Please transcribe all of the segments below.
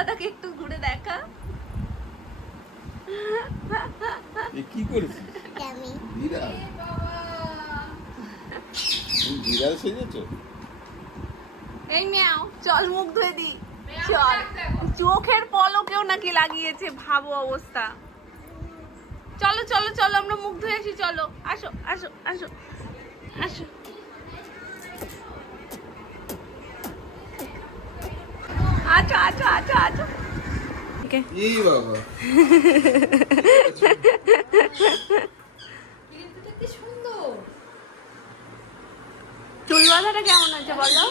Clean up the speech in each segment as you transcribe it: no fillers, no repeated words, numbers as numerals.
দাদাকে একটু ঘুরে দেখা। কি করেছিস? বিড়াল বিড়াল সেজেছো? এই মিয়াও, চল মুখ ধুয়ে দি। চল, চোখের পলকেও নাকি লাগিয়েছে, ভাবো অবস্থা। চলো চলো চলো, আমরা মুখ ধুয়ে আসি, চলো আসো আসো আসো আসো। আচ্ছা আচ্ছা আচ্ছা আচ্ছা। এই বাবা চুল বাঁধাটা কেমন আছে বলো?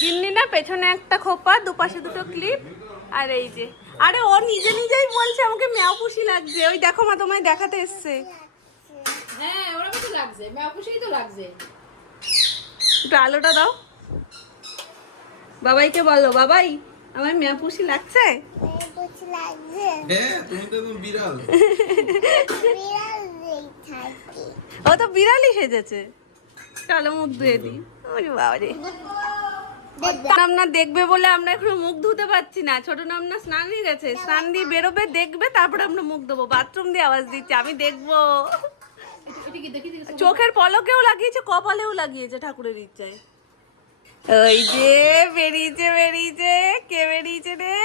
গিন্নি না, পেছনে একটা খোপা, দুপাশে দুটো ক্লিপ, আর এই যে, আরে ও নিজে নিজেই বলছে আমাকে ম্যাও পুষি লাগছে। ওই দেখো মা, তোমায় দেখাতে এসছে। হ্যাঁ, ওরকম তো লাগছে, ম্যাও পুষিই তো লাগছে। একটু আলোটা দাও। বাবাইকে বলো, বাবাই আমার ম্যাও পুষি লাগছে। হ্যাঁ, তুমি তো একদম বিড়াল। ও তো বিড়ালই সেজেছে। চলো মুখ ধুয়ে দিই। ওরে বাবা রে, নামনা দেখবে বলে আমরা এখন মুখ ধুতে পারছি না। ছোট নামনা স্নান দিয়ে গেছে, স্নান দিয়ে বেরোবে, দেখবে, তারপরে আমরা মুখ ধোবো। বাথরুম দিয়ে আওয়াজ দিচ্ছে, আমি দেখবো। চোখের পলকেও লাগিয়েছে, কপালেও লাগিয়েছে, ঠাকুরের ইচ্ছায়। ওই যে বেরিয়েছে বেরিয়েছে, কে বেরিয়েছে রে?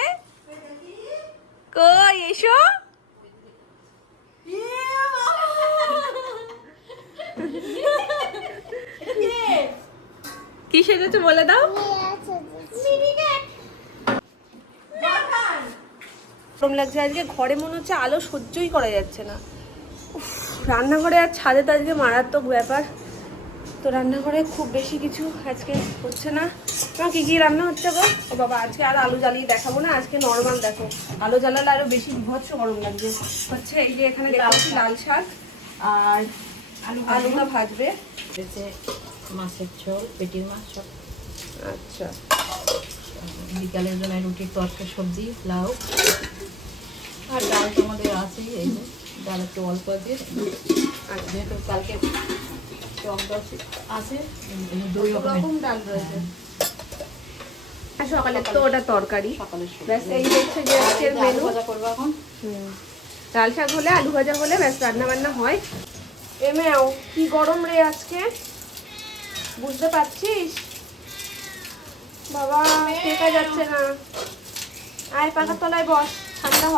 কই এসো। কি সেজেছে বলে দাও। গরম লাগছে আজকে, ঘরে মনে হচ্ছে আলো সহ্যই করা যাচ্ছে না। উফ, রান্নাঘরে আর ছাদে তো আজকে মারাত্মক ব্যাপার। তো রান্নাঘরে খুব বেশি কিছু আজকে হচ্ছে না। কি কি রান্না হচ্ছে গো? ও বাবা, আজকে আর আলু জ্বালিয়ে দেখাবো না, আজকে নর্মাল দেখো। আলু জ্বালালে আরো বেশি বিভৎস গরম লাগছে। হচ্ছে এই যে এখানে দেখছি লাল শাক আর আলুটা ভাজবে। মাছের ঝোল, পেটির মাছ সব। আচ্ছা, বিকালের জন্য রুটির তরকারি, সবজি, লাউ আর ডাল তো আমাদের আছেই। এই যে ডাল একটু অল্প আছে, আর যেহেতু কালকে টক ডাল আছে, দুই রকম ডাল রয়েছে। আর সকালে তো ওটা তরকারি। সকালের ব্যাস, এই হচ্ছে যে আজকের মেনু। ভাজা করবো এখন। ডাল শাক হলে, আলু ভাজা হলে ব্যাস রান্না বান্না হয়। এমেও কি গরম রে আজকে, বুঝতে পারছিস? বাবা টেকা যাচ্ছে না। আয় পাখার তলায় বস, ঠান্ডা হ।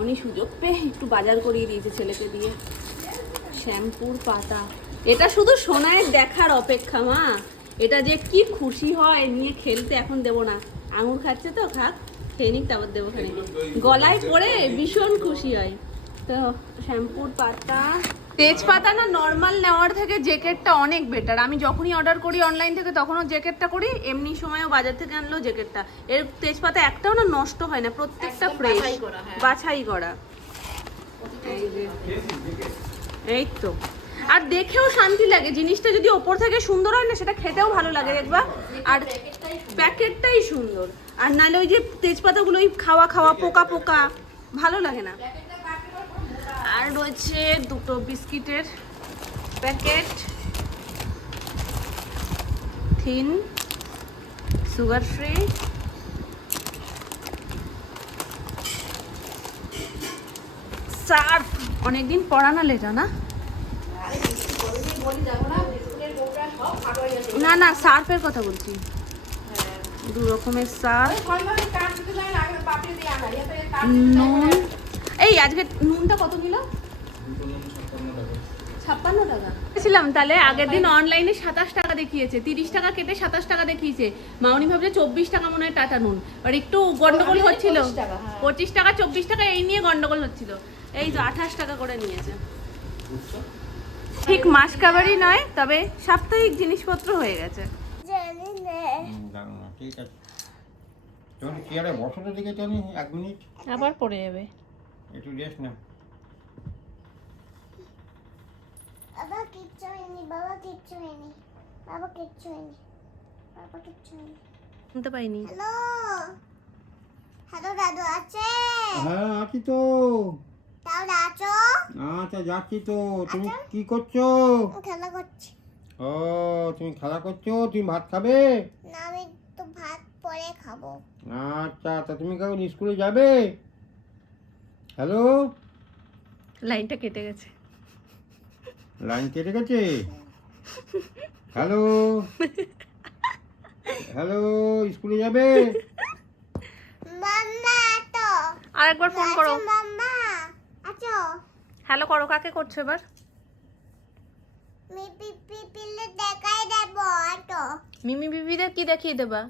উনি সুযোগ পেয়ে একটু বাজার করিয়ে দিয়েছে ছেলেকে দিয়ে। শ্যাম্পুর পাতা, এটা শুধু সোনায়ের দেখার অপেক্ষা মা। এটা যে কি খুশি হয় নিয়ে খেলতে। এখন দেবো না, আঙুর খাচ্ছে তো, খাক, খেয়ে নিক, তারপর দেবো। খানি গলায় পড়ে ভীষণ খুশি হয়। তো শ্যাম্পুর পাতা, তেজপাতা না নর্মাল নেওয়ার থেকে জ্যাকেটটা অনেক বেটার। আমি যখনই অর্ডার করি অনলাইন থেকে তখনও জ্যাকেটটা করি, এমনি সময়ও বাজার থেকে আনলেও জ্যাকেটটা। এর তেজপাতা একটাও না নষ্ট হয় না, প্রত্যেকটা ফ্রেশ, বাছাই করা। এই তো, আর দেখেও শান্তি লাগে। জিনিসটা যদি ওপর থেকে সুন্দর হয় না, সেটা খেতেও ভালো লাগে দেখবা। আর প্যাকেটটাই সুন্দর। আর নাহলে ওই যে তেজপাতাগুলো ওই খাওয়া খাওয়া পোকা পোকা, ভালো লাগে না। আর রয়েছে দুটো বিস্কিটের packet, thin, sugar free. Surf, অনেকদিন পড়ানো লেটা না। না না, সার্ফের কথা বলছি, দু রকমের সার্ফ। নুন, এই আজকে নুনটা কত কিলো? 56 টাকা ছিলাম। তাহলে আগের দিন অনলাইনে 27 টাকা দেখিয়েছে, 30 টাকা কেটে 27 টাকা দেখিয়েছে। মাউনি ভাবছে 24 টাকা মনে হয় টাটা নুন। আর একটু গন্ডগোল হচ্ছিল, 25 টাকা 24 টাকা এই নিয়ে গন্ডগোল হচ্ছিল। এই তো 28 টাকা করে নিয়েছে। ঠিক মাস কাবারই নয়, তবে সাপ্তাহিক জিনিসপত্র হয়ে গেছে। ঠিক আছে, তুমি চেয়ারে বসো তো, দিকে জানি 1 মিনিট আবার পড়ে যাবে। একটু রেস্ট না। বাবা কিচ্ছু হয়নি, বাবা কিচ্ছু হয়নি, বাবা কিচ্ছু হয়নি, বাবা কিচ্ছু হয়নি। শুনতে পাইনি। হ্যালো, হ্যালো দাদু আছে? হ্যাঁ আছি তো। তাহলে আছো? আচ্ছা যাচ্ছি তো। তুমি কি করছো? খেলা করছি। ও, তুমি খেলা করছো? তুমি ভাত খাবে? না, আমি তো ভাত পরে খাবো। যাবো। আচ্ছা, তা তুমি কখন স্কুলে যাবে? হ্যালো, লাইনটা কেটে গেছে। লাইন কেটে গেছে? হ্যালো, হ্যালো, স্কুলে যাবে? মাম্মা তো আরেকবার ফোন করো। মাম্মা আছো হ্যালো করো, কাকে করছো এবার? মি পিপিলে দেখাই দেবো তো মিমি বিবিদের কি দেখিয়ে দেবা?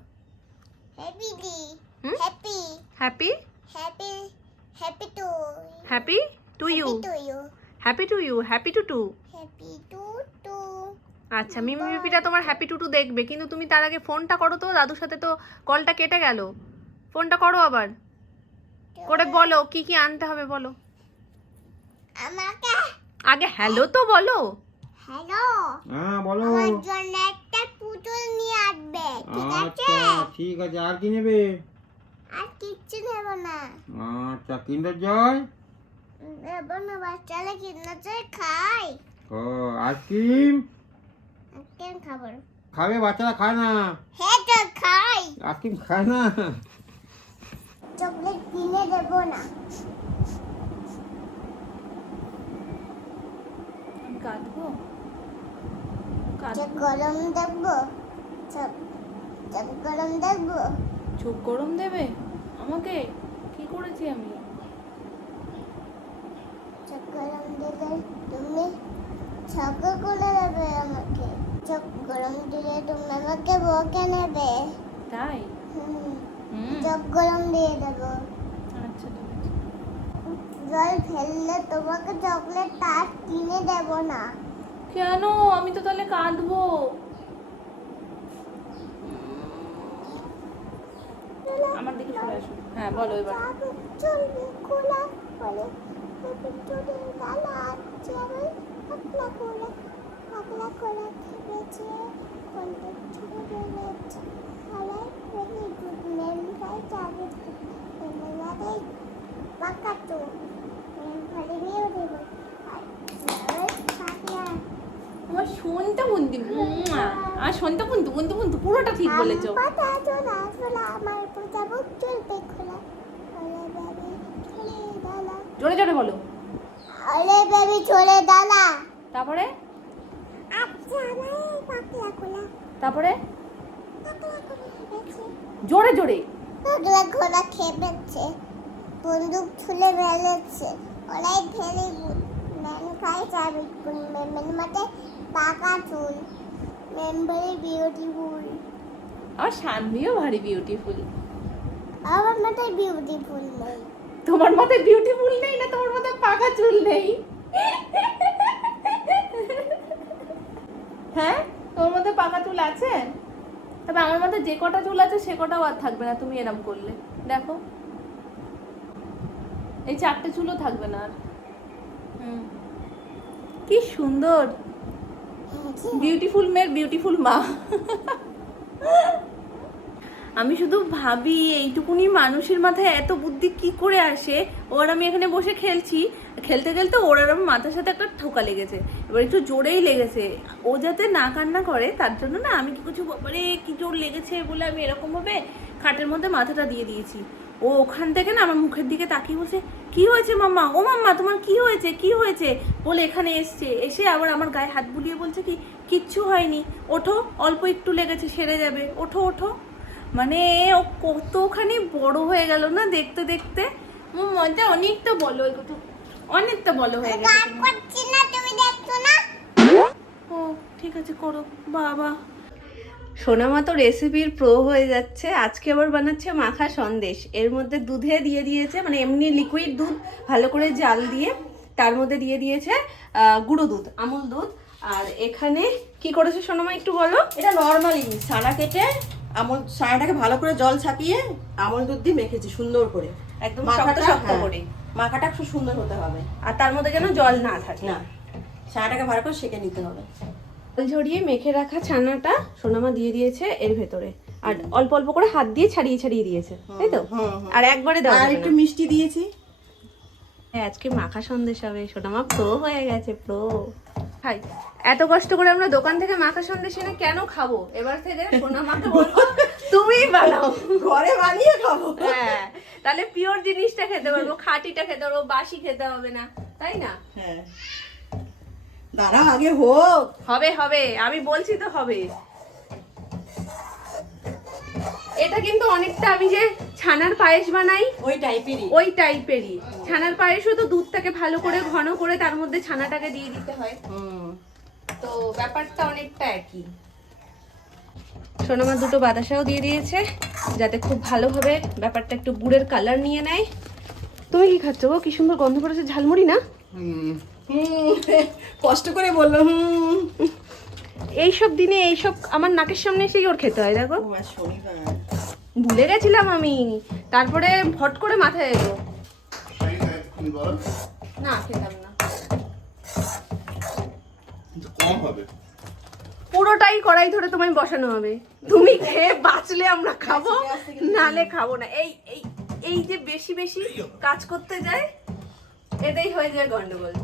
হ্যাপি ডি হুম? Happy happy happy happy to happy to you, you happy to you, happy to to. Happy to to আচ্ছা, মিমি বিপিটা তোমার হ্যাপি টু টু দেখবে, কিন্তু তুমি তার আগে ফোনটা করো তো। দাদুর সাথে তো কলটা কেটে গেল, ফোনটা করো আবার করে বলো কি কি আনতে হবে বলো। আমাকে আগে হ্যালো তো বলো। হ্যালো হ্যাঁ বলো। আমার জন্য একটা পুতুল নিয়ে আসবে, ঠিক আছে? আচ্ছা ঠিক আছে, আর কি নেবে? আর কিচ্ছু নেব না। আচ্ছা, কিন্ডার জয়, নেব না, বাচ্চারা কিনা চাই খাই। ও আইসক্রিম কেন খাবার? খাবে? বাচ্চারা খায় না, হ্যাঁ তো খাই। আইসক্রিম খায় না। চকলেট কিনে দেব না। কাঁদবো? চোখ গরম দেখবো, চোখ গরম দেখবো। চোখ গরম দেবে আমাকে? কি করেছি আমি? চোখ গরম দিলে তুমি ছকা করে দেবে আমাকে। চোখ গরম দিলে তুমি আমাকে বকে নেবে। তাই? চোখ গরম দিয়ে দেবো। আচ্ছা ঠিক আছে। জল ফেললে তোমাকে চকলেট তার কিনে দেব না। কেন? আমি তো তাহলে কাঁদবো। আমার দিকে সরে আসো। হ্যাঁ বলো এবার। চলবে খোলা বলে চুলের গালা চেয়ারে পাতলা করে খেয়েছে কোনটা ছোট বেড়েছে খালাই ফেলে গুড নেম খাই যাবে এমনাতে পাকাতো ফলে নিয়ে দেব আর পাতলা আমার শোনটা বুনতি, আর শোনটা বুনতু বুনতু বুনতু পুরোটা ঠিক বলেছো। পাতা চলা চলা আমার যাবো চলবে খোলা আরে বাবি চলে দালা জোরে জোরে বলো। আরে বাবি চলে দালা তারপরে আচ্ছা আমার পাতলা খোলা তারপরে খেয়েছে জোরে জোরে। পাতলা খোলা খেয়েছে বন্দুক ছুলে মেরেছে ওরাই ভেরি গুড ম্যান খাই যাবে মেন মাঠে পাকা চুল মেন ভেরি বিউটিফুল আমার শানভিও ভারী বিউটিফুল। আমার মাথায় বিউটিফুল নেই তোমার মাথায় বিউটিফুল নেই না তোমার মাথায় পাকা চুল নেই? হ্যাঁ, তোমার মাথায় পাকা চুল আছে, তবে আমার মাথায় যে কটা চুল আছে সে কটাও আর থাকবে না তুমি এরম করলে। দেখো এই 4টে চুলও থাকবে না আর। কি সুন্দর বিউটিফুল মেয়ের বিউটিফুল মা। আমি শুধু ভাবি এইটুকুনি মানুষের মাথায় এত বুদ্ধি কি করে আসে। ওর আমি এখানে বসে খেলছি, খেলতে খেলতে ওর আর আমার মাথার সাথে একটা ঠোকা লেগেছে, এবার একটু জোরেই লেগেছে। ও যাতে না কান্না করে তার জন্য না আমি কি কিছু বাবারে কি জোর লেগেছে বলে আমি এরকমভাবে খাটের মধ্যে মাথাটা দিয়ে দিয়েছি। ও ওখান থেকে না আমার মুখের দিকে তাকিয়ে বসে কি হয়েছে মাম্মা, ও মাম্মা তোমার কি হয়েছে কি হয়েছে বলে এখানে এসছে, এসে আবার আমার গায়ে হাত বুলিয়ে বলছে কি কিচ্ছু হয়নি, ওঠো অল্প একটু লেগেছে সেরে যাবে, ওঠো ওঠো। মানে ও কতখানি বড় হয়ে গেল না দেখতে দেখতে। মজা অনেকটা বলো, একটু অনেকটা বলো হয়ে গেছে। গান করছি না তুমি দেখছো না ও ঠিক আছে করো বাবা। সোনামা তো রেসিপির প্রো হয়ে যাচ্ছে। আজকে আবার বানাচ্ছে মাখা সন্দেশ। এর মধ্যে দুধে দিয়ে দিয়েছে, মানে এমনি লিকুইড দুধ ভালো করে জাল দিয়ে তার মধ্যে দিয়ে দিয়েছে গুঁড়ো দুধ, আমুল দুধ। আর এখানে কি করেছে সোনামা একটু বলো। এটা নরমালি সানা কেটে আমল সানাটাকে ভালো করে জল ছাকিয়ে আমল দুধ দিয়ে মেখেছি সুন্দর করে, একদম শক্ত শক্ত করে। মাখাটা খুব সুন্দর হতে হবে, আর তার মধ্যে যেন জল না থাকে। না সানাটাকে ভালো করে সেঁকে নিতে হবে। জল ঝরিয়ে মেখে রাখা ছানাটা সোনামা দিয়ে দিয়েছে এর ভেতরে, আর অল্প অল্প করে হাত দিয়ে ছাড়িয়ে ছাড়িয়ে দিয়েছে, তাই তো? আর একবারে দাও আর একটু মিষ্টি দিয়েছি, হ্যাঁ, আজকে মাখা সন্দেশ হবে। সোনামা প্রো হয়ে গেছে, প্রো। খাই, এত কষ্ট করে আমরা দোকান থেকে মাখা সন্দেশ এনে কেন খাবো? এবার থেকে সোনামাকে বলবো তুমিই বানাও, ঘরে বানিয়ে খাবো। হ্যাঁ, তাহলে পিওর জিনিসটা খেতে পারবো, খাঁটিটা খেতে পারবো, বাসি খেতে হবে না, তাই না? হ্যাঁ, দাঁড়া আগে হোক। হবে হবে, আমি বলছি তো হবে। এটা কিন্তু অনেকটা আমি যে ছানার পায়েস বানাই ওই টাইপেরই। ওই টাইপেরই। ছানার পায়েসও তো দুধটাকে ভালো করে ঘন করে তার মধ্যে ছানাটাকে দিয়ে দিতে হয়, তো ব্যাপারটা অনেকটা একই। সোনামা দুটো বাতাসাও দিয়ে দিয়েছে যাতে খুব ভালোভাবে ব্যাপারটা একটু গুড়ের কালার নিয়ে নেয়। তুমি কি খাচ্ছ গো? কি সুন্দর গন্ধ করেছে, ঝালমুড়ি না? কষ্ট করে বললো এইসব দিনে এইসব আমার নাকের সামনে এসেই ওর খেতে হয়। দেখো, ও আজ শনিবার। ভুলে গেছিলাম আমি, তারপরে ফট করে মাথায় এলো। না, খেতাম না। কম হবে। পুরোটাই কড়াই ধরে তোমায় বসানো হবে, তুমি খেয়ে বাঁচলে আমরা খাবো, নালে খাবো না। এই এই এই যে বেশি বেশি কাজ করতে যায়, এটাই হয়ে যায় গন্ডগোল।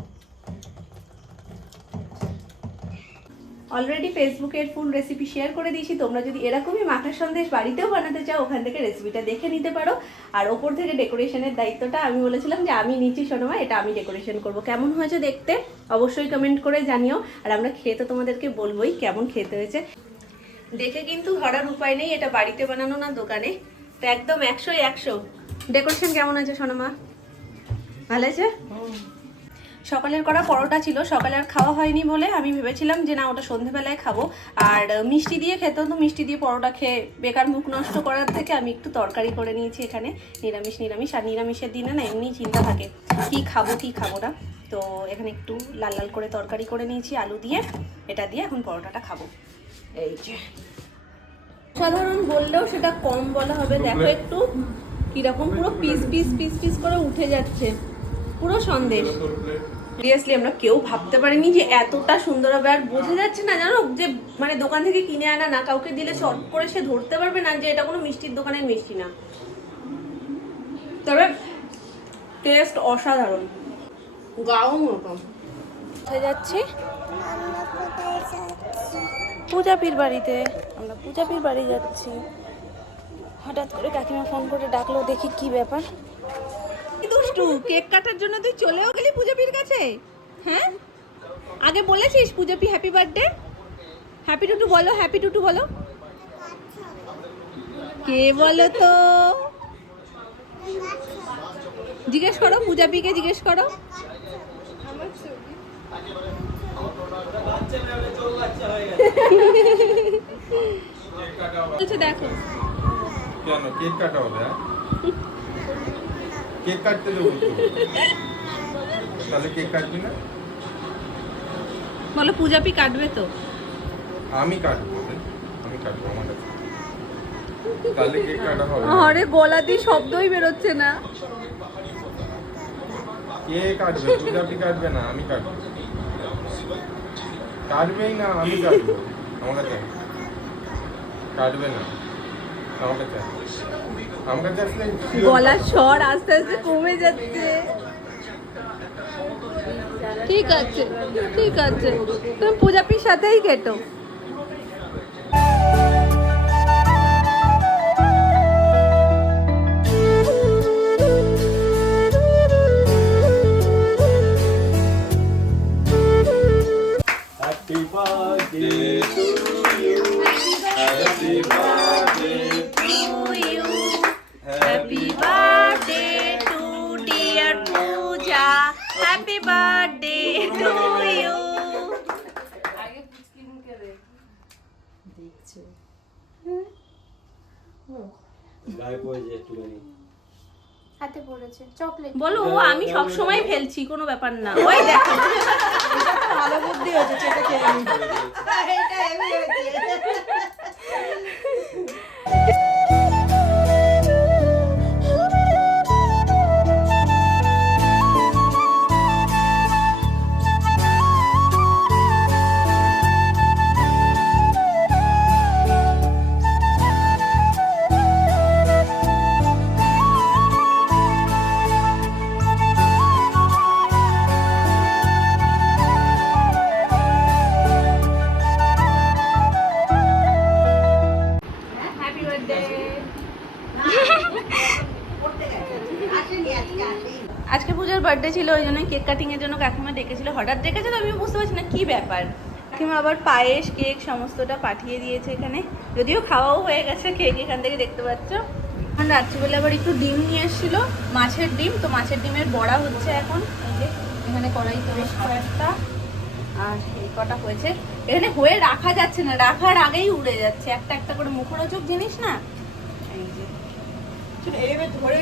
অলরেডি ফেসবুকের ফুল রেসিপি শেয়ার করে দিয়েছি, তোমরা যদি এরকমই মাখার সন্দেশ বাড়িতেও বানাতে চাও ওখান থেকে রেসিপিটা দেখে নিতে পারো। আর ওপর থেকে ডেকোরেশনের দায়িত্বটা আমি বলেছিলাম যে আমি নিচ্ছি সোনামা, এটা আমি ডেকোরেশন করব। কেমন হয়েছে দেখতে অবশ্যই কমেন্ট করে জানিও, আর আমরা খেয়ে তো তোমাদেরকে বলবোই কেমন খেতে হয়েছে। দেখে কিন্তু ধরার উপায় নেই এটা বাড়িতে বানানো না দোকানে, তো একদম 100-ই 100। ডেকোরেশন কেমন আছে সোনামা? ভালো আছে? সকালের করা পরোটা ছিল, সকালে আর খাওয়া হয়নি বলে আমি ভেবেছিলাম যে না ওটা সন্ধেবেলায় খাবো। আর মিষ্টি দিয়ে খেতে হতো, মিষ্টি দিয়ে পরোটা খেয়ে বেকার মুখ নষ্ট করার থেকে আমি একটু তরকারি করে নিয়েছি এখানে, নিরামিষ। আর নিরামিষের দিনে না এমনি চিন্তা থাকে কি খাবো না, তো এখানে একটু লাল লাল করে তরকারি করে নিয়েছি আলু দিয়ে, এটা দিয়ে এখন পরোটাটা খাবো। এই যে সাধারণ বললেও সেটা কম বলা হবে। দেখো একটু কিরকম পুরো পিস পিস পিস পিস করে উঠে যাচ্ছে, পুরো সন্দেশ। সিরিয়াসলি আমরা কেউ ভাবতে পারিনি যে এতটা সুন্দর হবে। আর বোঝা যাচ্ছে না জানো, যে মানে দোকান থেকে কিনে আনা না, কাউকে দিলে শর্ট করে সে ধরতে পারবে না যে এটা কোনো মিষ্টির দোকানের মিষ্টি না। তবে টেস্ট অসাধারণ, গাও মতো। কোথায় যাচ্ছি? আমরা কোথায় যাচ্ছি? পূজাপির বাড়িতে। আমরা পূজাপির বাড়ি যাচ্ছি। হঠাৎ করে কাকিমা ফোন করে ডাকলো, দেখি কি ব্যাপার। দুষ্টু, কেক কাটার জন্য তুই চলেও গেলি পূজাপির কাছে? হ্যাঁ, আগে বলেছিস পূজাপি হ্যাপি বার্থডে? হ্যাপি টুটু বলো, হ্যাপি টুটু বলো। কে বলো তো? জিজ্ঞেস করো, পূজাপিকে জিজ্ঞেস করো। দেখো কেন কেক কাটা হবে? কেক কাটতে দেবো তো, তাহলে কেক কাটবি না? বলো পূজাপি কাটবে তো? আমি কাটবো আমার কাছে, তাহলে কেক কাটা হবে। আরে গলা দিয়ে শব্দই বেরোচ্ছে না। কে কাটবে? পূজাপি কাটবে না, আমি কাটবো। কাটবেই না, আমি কাটবো। আমার কাছে কাটবে না, আমার কাছে আসলে গলার স্বর আস্তে আস্তে কমে যাচ্ছে। ঠিক আছে ঠিক আছে, তুমি পূজাপির সাথেই কেটো। Happy birthday to you. Happy birthday to you. Happy birthday to dear Pooja. Happy birthday to you. আগে পুচকি মুখে দে। দেখছো হাতে পড়েছে চকলেট। বলো ও আমি সব সময় ফেলছি, কোনো ব্যাপার না। ওই দেখো ভালো বুদ্ধি হয়েছে, সেটা খেয়ে নি। এটা এমনি হয়েছে। বার্থডে ছিল, ওই জন্য কেক কাটিং এর জন্য কাকিমা ডেকেছিল। হঠাৎ ডেকেছে তো আমি বুঝতে পারছি না কি ব্যাপার। কাকিমা আবার পায়েস কেক সমস্তটা পাঠিয়ে দিয়েছে এখানে, যদিও খাওয়াও হয়ে গেছে কেক, এখান থেকে দেখতে পাচ্ছ। এখন রাত্রিবেলা আবার একটু ডিম নিয়ে এসেছিলো, মাছের ডিম, তো মাছের ডিমের বড়া হচ্ছে এখন। এই যে এখানে কড়াইতে বেশ কয়েকটা, আর এই কটা হয়েছে। এখানে হয়ে রাখা যাচ্ছে না, রাখার আগেই উড়ে যাচ্ছে, একটা একটা করে মুখরোচক জিনিস না। এই যে এইভাবে ধরে